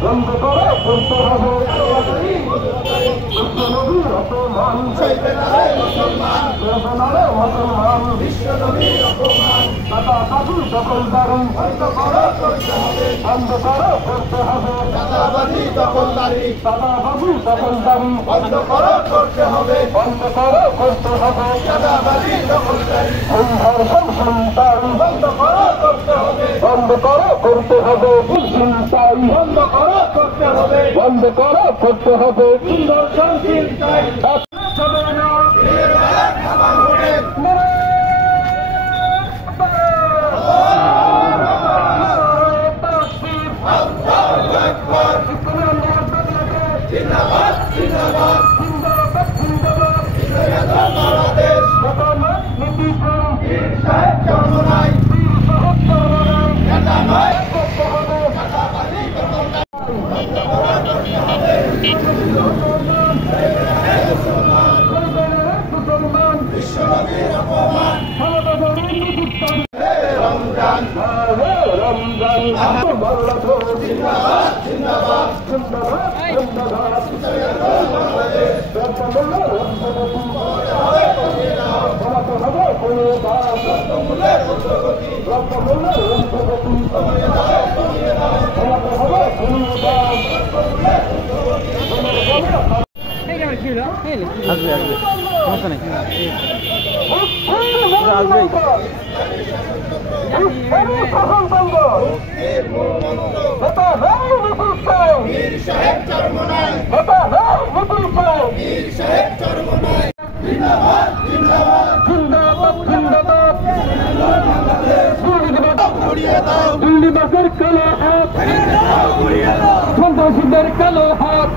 বন্ধ করে করতে হবে বিশ্বনবীর অপমান মুসলমান বিশ্বনবীর অপমান দাদাবাবু দখলদারি বন্ধ করে করতে হবে বন্ধ করে করতে হবে দাদাবাবু দখলদারি দাদাবাবু দখলদারি বন্ধ করে করতে হবে বন্ধ করে করতে হবে দাদাবাবু দখলদারি সন্তান বন্ধ করে করতে হবে বন্ধ করে করতে হবে সন্তান বন্ধ করে করতে হবে বন্ধ করে করতে হবে সুন্দর শান্তির চাই চলে না জিন্দাবাদ জিন্দাবাদ জিন্দাবাদ জিন্দাবাদ বাংলাদেশ পীর সাহেব জন্ম নাই নেতা নয় বিশ্বনবীর অপমান রমজান রমজান জিন্দাবাদ জিন্দাবাদ জিন্দাবাদ আসবে আসবে সমস্যা নেই দুর্নীতিবাসের কালো হাত সন্ত্রাসীদের কালো হাত